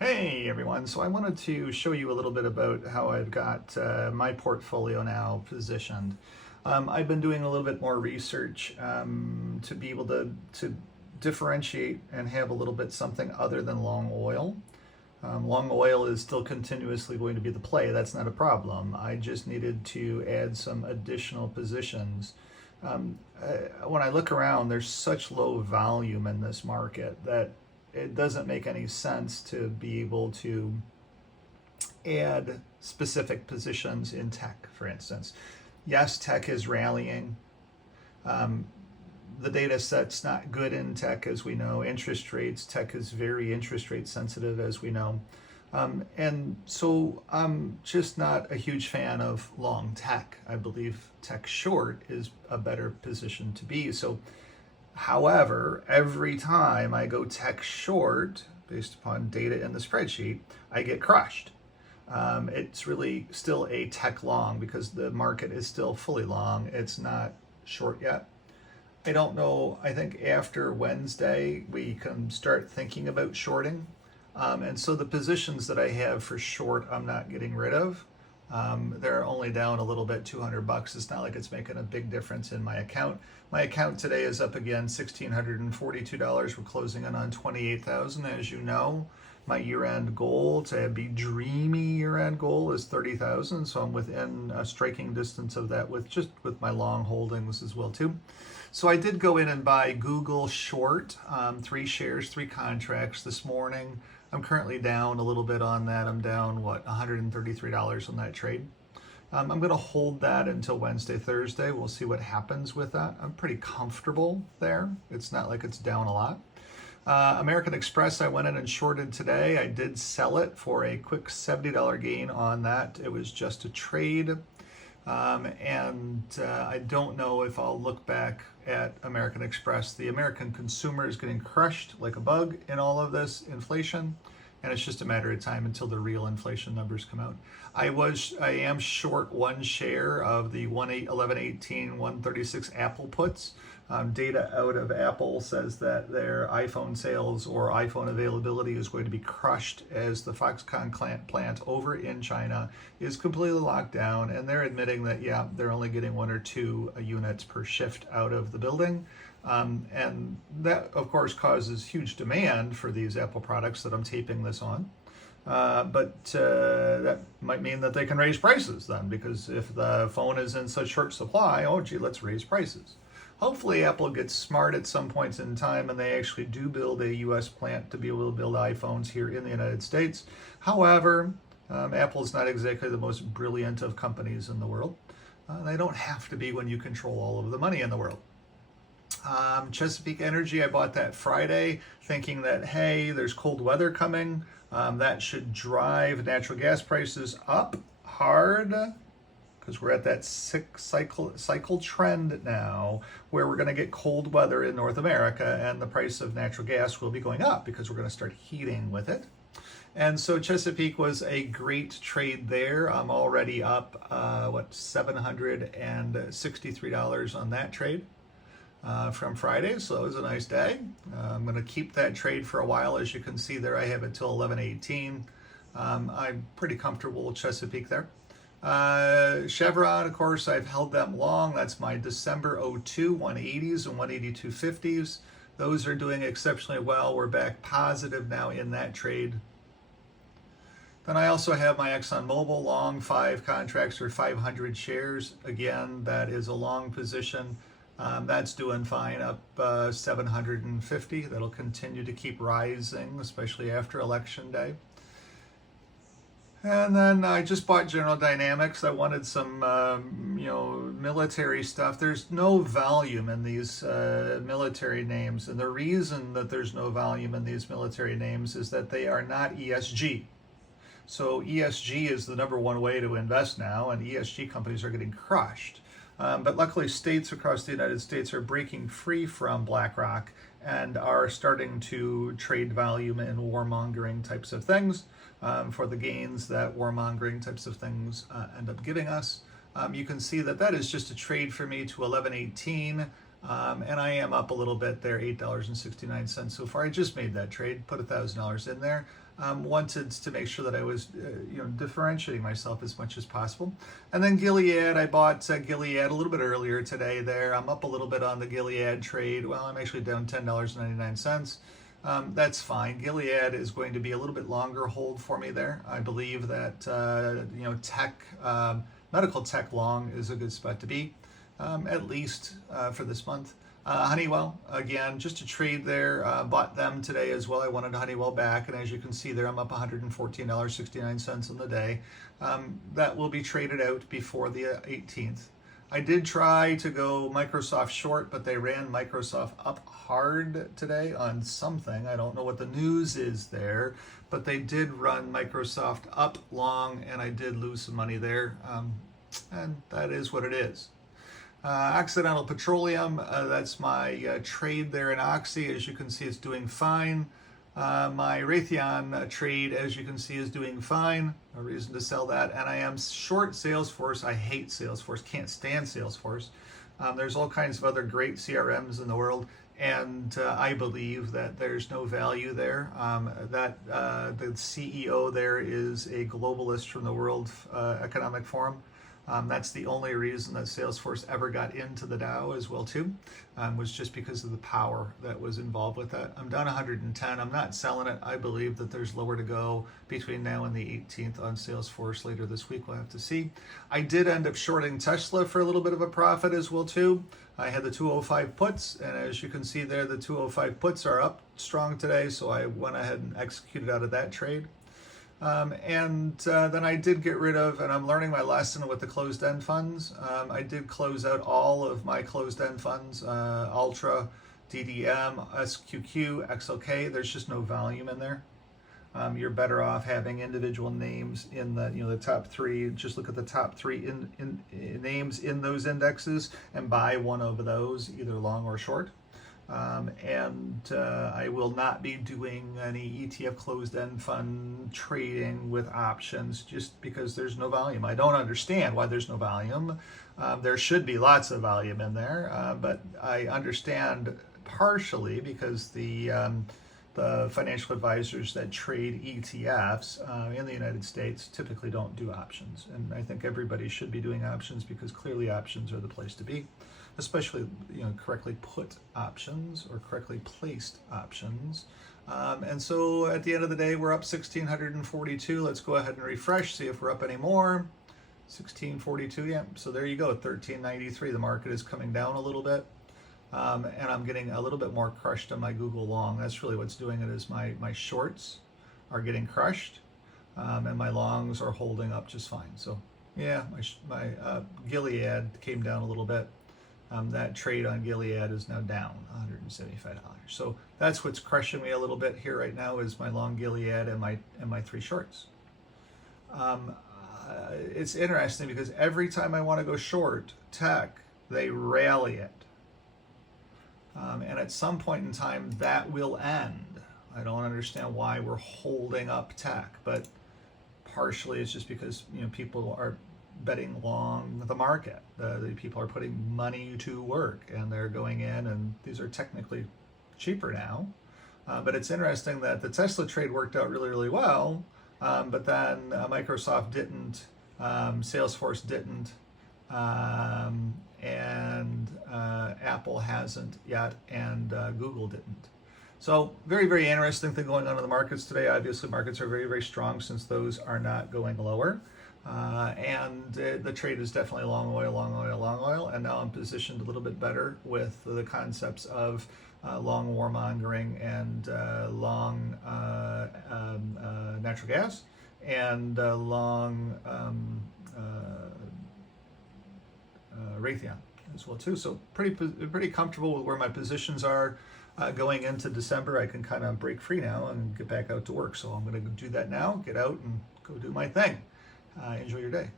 Hey everyone, so I wanted to show you a little bit about how I've got my portfolio now positioned. I've been doing a little bit more research to be able to differentiate and have a little bit something other than long oil. Long oil is still continuously going to be the play, that's not a problem. I just needed to add some additional positions. When I look around, there's such low volume in this market that it doesn't make any sense to be able to add specific positions in tech, for instance. Yes, tech is rallying. Um, the data set's not good in tech, as we know. Interest rates, tech is very interest rate sensitive, as we know. And so I'm just not a huge fan of long tech. I believe tech short is a better position to be. So however, every time I go tech short, based upon data in the spreadsheet, I get crushed. It's really still a tech long because the market is still fully long. It's not short yet. I don't know. I think after Wednesday, we can start thinking about shorting. And so the positions that I have for short, I'm not getting rid of. They're only down a little bit, $200. It's not like it's making a big difference in my account. My account today is up again, $1,642. We're closing in on 28,000, as you know. My year-end goal, to be dreamy year-end goal, is 30,000. So I'm within a striking distance of that with my long holdings as well too. So I did go in and buy Google short, 3 shares, 3 contracts this morning. I'm currently down a little bit on that. I'm down, $133 on that trade. I'm going to hold that until Wednesday, Thursday. We'll see what happens with that. I'm pretty comfortable there. It's not like it's down a lot. American Express, I went in and shorted today. I did sell it for a quick $70 gain on that. It was just a trade. I don't know if I'll look back at American Express. The American consumer is getting crushed like a bug in all of this inflation, and it's just a matter of time until the real inflation numbers come out. I am short 1 share of the 1118 136 Apple puts. Data out of Apple says that their iPhone sales or iPhone availability is going to be crushed as the Foxconn plant over in China is completely locked down, and they're admitting that, yeah, they're only getting 1 or 2 units per shift out of the building. And that, of course, causes huge demand for these Apple products that I'm taping this on. But that might mean that they can raise prices then, because if the phone is in such short supply, oh gee, let's raise prices. Hopefully Apple gets smart at some points in time and they actually do build a US plant to be able to build iPhones here in the United States. However, Apple is not exactly the most brilliant of companies in the world. They don't have to be when you control all of the money in the world. Chesapeake Energy, I bought that Friday thinking that, hey, there's cold weather coming. That should drive natural gas prices up hard, because we're at that cycle trend now where we're going to get cold weather in North America and the price of natural gas will be going up because we're going to start heating with it. And so Chesapeake was a great trade there. I'm already up, $763 on that trade from Friday, so it was a nice day. I'm going to keep that trade for a while. As you can see there, I have it till 11:18. I'm pretty comfortable with Chesapeake there. Chevron, of course, I've held them long. That's my December '02 180s and 182.50s. Those are doing exceptionally well. We're back positive now in that trade. Then I also have my ExxonMobil long 5 contracts or 500 shares. Again, that is a long position. That's doing fine, up 750. That'll continue to keep rising, especially after Election Day. And then I just bought General Dynamics. I wanted some, military stuff. There's no volume in these military names, and the reason that there's no volume in these military names is that they are not ESG. So ESG is the number one way to invest now, and ESG companies are getting crushed. But luckily, states across the United States are breaking free from BlackRock and are starting to trade volume in warmongering types of things for the gains that warmongering types of things end up giving us. You can see that that is just a trade for me to 11:18. And I am up a little bit there, $8.69 so far. I just made that trade, put $1,000 in there. Wanted to make sure that I was, differentiating myself as much as possible. And then Gilead, I bought Gilead a little bit earlier today there. I'm up a little bit on the Gilead trade. Well, I'm actually down $10.99. That's fine. Gilead is going to be a little bit longer hold for me there. I believe that, medical tech long is a good spot to be, at least for this month. Honeywell, again, just a trade there. Bought them today as well. I wanted Honeywell back, and as you can see there, I'm up $114.69 in the day. That will be traded out before the 18th. I did try to go Microsoft short, but they ran Microsoft up hard today on something. I don't know what the news is there, but they did run Microsoft up long, and I did lose some money there. And that is what it is. Occidental Petroleum, that's my trade there in Oxy. As you can see, it's doing fine. My Raytheon trade, as you can see, is doing fine. No reason to sell that. And I am short Salesforce. I hate Salesforce. Can't stand Salesforce. There's all kinds of other great CRMs in the world, and I believe that there's no value there. The CEO there is a globalist from the World Economic Forum. That's the only reason that Salesforce ever got into the Dow as well too, was just because of the power that was involved with that. I'm down 110. I'm not selling it. I believe that there's lower to go between now and the 18th on Salesforce later this week. We'll have to see. I did end up shorting Tesla for a little bit of a profit as well too. I had the 205 puts, and as you can see there, the 205 puts are up strong today, so I went ahead and executed out of that trade. Then I did get rid of, and I'm learning my lesson with the closed-end funds. I did close out all of my closed-end funds, Ultra, DDM, SQQ, XLK. There's just no volume in there. You're better off having individual names in the top three. Just look at the top three names in those indexes and buy one of those, either long or short. I will not be doing any ETF closed-end fund trading with options just because there's no volume. I don't understand why there's no volume. There should be lots of volume in there, but I understand partially because the financial advisors that trade ETFs in the United States typically don't do options. And I think everybody should be doing options because clearly options are the place to be, especially correctly put options or correctly placed options. And so at the end of the day, we're up 1,642. Let's go ahead and refresh, see if we're up any more. 1,642, yeah. So there you go, 1,393. The market is coming down a little bit. And I'm getting a little bit more crushed on my Google long. That's really what's doing it, is my shorts are getting crushed, and my longs are holding up just fine. So yeah, my Gilead came down a little bit. That trade on Gilead is now down $175. So that's what's crushing me a little bit here right now, is my long Gilead and my three shorts. It's interesting because every time I want to go short tech, they rally it. And at some point in time, that will end. I don't understand why we're holding up tech, but partially it's just because people are betting long the market. The people are putting money to work, and they're going in, and these are technically cheaper now. But it's interesting that the Tesla trade worked out really, really well, but then Microsoft didn't, Salesforce didn't, and Apple hasn't yet, and Google didn't. So very, very interesting thing going on in the markets today. Obviously, markets are very, very strong since those are not going lower. The trade is definitely long oil, long oil, long oil. And now I'm positioned a little bit better with the concepts of long warmongering and long natural gas and long Raytheon as well too. So pretty comfortable with where my positions are going into December. I can kind of break free now and get back out to work. So I'm going to do that now, get out and go do my thing. Enjoy your day.